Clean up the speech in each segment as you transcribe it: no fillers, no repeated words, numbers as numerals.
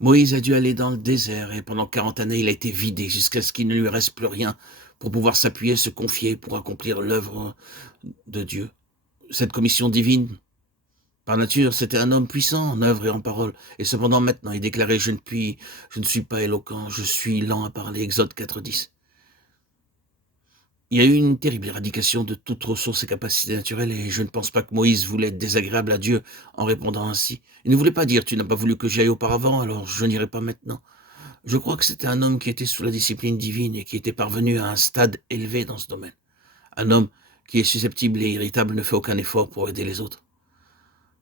Moïse a dû aller dans le désert et pendant 40 années, il a été vidé jusqu'à ce qu'il ne lui reste plus rien pour pouvoir s'appuyer, se confier, pour accomplir l'œuvre de Dieu. Cette commission divine, par nature, c'était un homme puissant en œuvre et en parole. Et cependant, maintenant, il déclarait, je ne suis pas éloquent, je suis lent à parler. Exode 4.10. Il y a eu une terrible éradication de toute ressource et capacité naturelle et je ne pense pas que Moïse voulait être désagréable à Dieu en répondant ainsi. Il ne voulait pas dire, tu n'as pas voulu que j'y aille auparavant, alors je n'irai pas maintenant. Je crois que c'était un homme qui était sous la discipline divine et qui était parvenu à un stade élevé dans ce domaine. Un homme qui est susceptible et irritable ne fait aucun effort pour aider les autres.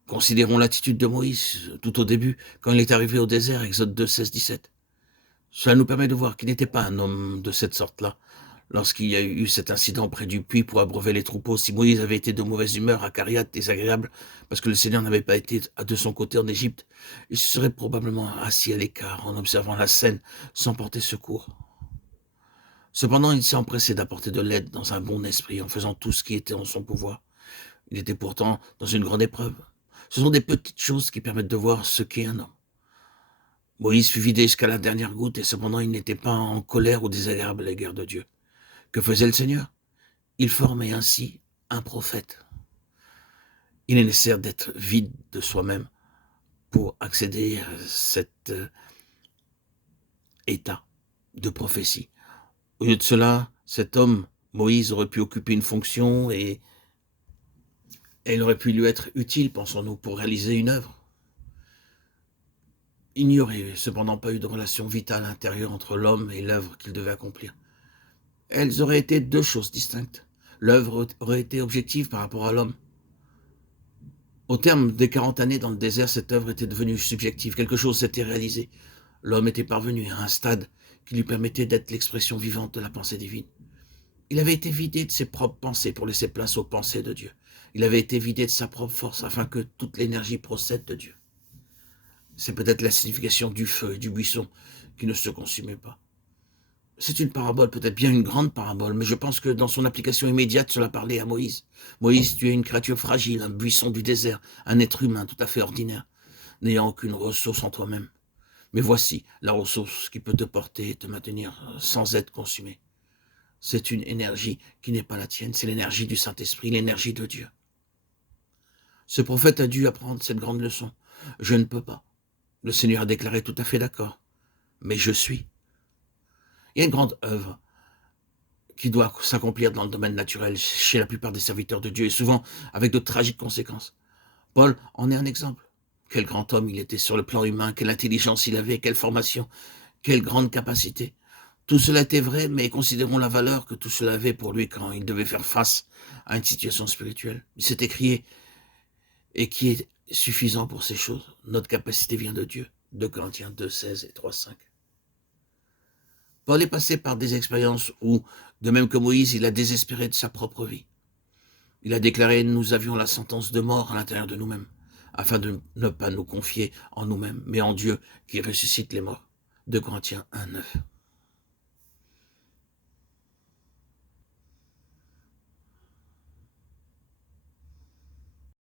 Considérons l'attitude de Moïse tout au début, quand il est arrivé au désert, Exode 2, 16, 17. Cela nous permet de voir qu'il n'était pas un homme de cette sorte-là. Lorsqu'il y a eu cet incident près du puits pour abreuver les troupeaux, si Moïse avait été de mauvaise humeur, acariâtre, désagréable, parce que le Seigneur n'avait pas été de son côté en Égypte, il se serait probablement assis à l'écart en observant la scène sans porter secours. Cependant, il s'est empressé d'apporter de l'aide dans un bon esprit en faisant tout ce qui était en son pouvoir. Il était pourtant dans une grande épreuve. Ce sont des petites choses qui permettent de voir ce qu'est un homme. Moïse fut vidé jusqu'à la dernière goutte et cependant il n'était pas en colère ou désagréable à l'égard de Dieu. Que faisait le Seigneur? Il formait ainsi un prophète. Il est nécessaire d'être vide de soi-même pour accéder à cet état de prophétie. Au lieu de cela, cet homme, Moïse, aurait pu occuper une fonction et elle aurait pu lui être utile, pensons-nous, pour réaliser une œuvre. Il n'y aurait cependant pas eu de relation vitale intérieure entre l'homme et l'œuvre qu'il devait accomplir. Elles auraient été deux choses distinctes. L'œuvre aurait été objective par rapport à l'homme. Au terme des 40 années dans le désert, cette œuvre était devenue subjective. Quelque chose s'était réalisé. L'homme était parvenu à un stade qui lui permettait d'être l'expression vivante de la pensée divine. Il avait été vidé de ses propres pensées pour laisser place aux pensées de Dieu. Il avait été vidé de sa propre force afin que toute l'énergie procède de Dieu. C'est peut-être la signification du feu et du buisson qui ne se consumait pas. C'est une parabole, peut-être bien une grande parabole, mais je pense que dans son application immédiate, cela parlait à Moïse. Moïse, tu es une créature fragile, un buisson du désert, un être humain tout à fait ordinaire, n'ayant aucune ressource en toi-même. Mais voici la ressource qui peut te porter et te maintenir sans être consumé. C'est une énergie qui n'est pas la tienne, c'est l'énergie du Saint-Esprit, l'énergie de Dieu. Ce prophète a dû apprendre cette grande leçon. Je ne peux pas. Le Seigneur a déclaré tout à fait d'accord. Mais je suis. Il y a une grande œuvre qui doit s'accomplir dans le domaine naturel chez la plupart des serviteurs de Dieu et souvent avec de tragiques conséquences. Paul en est un exemple. Quel grand homme il était sur le plan humain, quelle intelligence il avait, quelle formation, quelle grande capacité. Tout cela était vrai, mais considérons la valeur que tout cela avait pour lui quand il devait faire face à une situation spirituelle. Il s'est écrié, et qui est suffisant pour ces choses. Notre capacité vient de Dieu. 2 Corinthiens 2, 16 et 3, 5. Paul est passé par des expériences où, de même que Moïse, il a désespéré de sa propre vie. Il a déclaré, nous avions la sentence de mort à l'intérieur de nous-mêmes, afin de ne pas nous confier en nous-mêmes, mais en Dieu qui ressuscite les morts. 2 Corinthiens 1, 9.